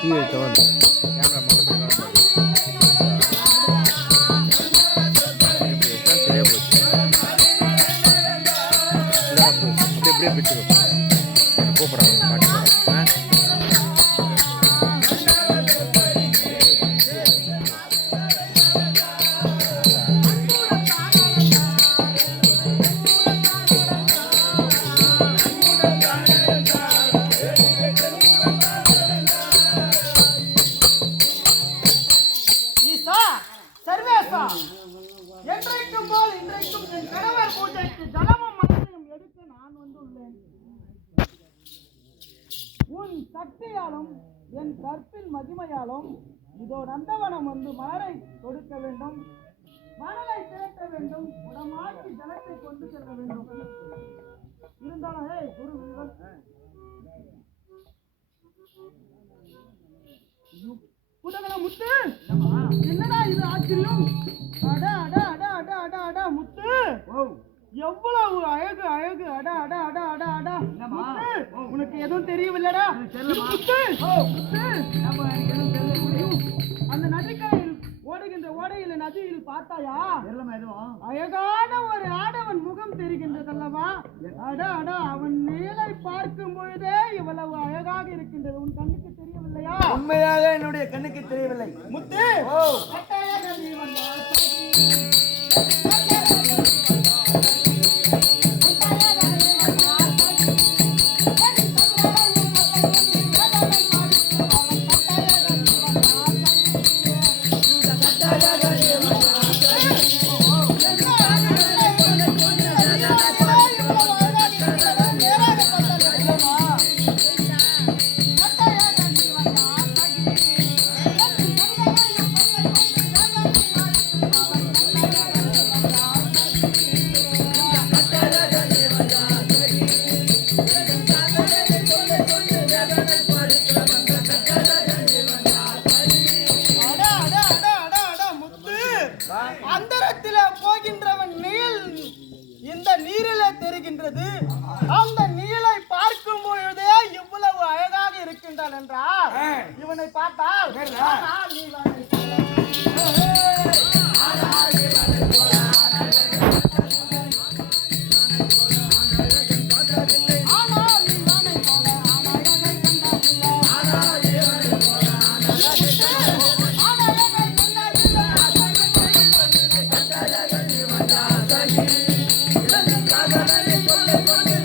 கீழே தவறு கேமரா மொத்தமாக சரியா போச்சு இதான் அப்படி அப்படியே அப்படியே பிடிச்சிடும் கூப்பிட்றாங்க பாட்டு என்றைக்கும் போல் இன்றைக்கும் என் கணவர் பூஜைக்கு ஜலமும் மனதையும் எடுக்க நான் வந்துள்ளேன். உன் சக்தியாலும் என் கற்பின் மகிமையாலும் இதோ நந்தவனம் வந்து மலரை கொடுக்க வேண்டும். மணலை திரட்ட வேண்டும். உடமாக்கி ஜலத்தை கொண்டு செல்ல வேண்டும். இருந்தாலும் ஏய் குரு இவன். முத்து! என்னடா இது ஆச்சரியம்? அட அட அட அட அட அட முத்து. எவ்வளவு அழகு அழகு. அட அட அட அட அட. முத்து உனக்கு எதுவும் தெரியவில்லடா? முத்து. முத்து. அந்த நதிக்கரையில் ஓடுகின்ற ஓடையில நதியில் பார்த்தாயா? அழகான ஒரு ஆடவன் முகம் தெரிகின்றதல்லவா? அட அட. அவன் நீலை பார்க்கும் பொழுதே இவ்வளவு அழகாக இருக்கின்றது. உன் கண்ணுக்கு உண்மையாக என்னுடைய கண்ணுக்கு தெரியவில்லை. முத்து! அந்தரத்தில போகின்றவன் நீல் இந்த நீரிலே தெரிகின்றது. அந்த நீலை பார்க்கும் பொழுதே இவ்வளவு அழகாக இருக்கின்றான் என்றால் இவனை பார்த்தால் Thank you.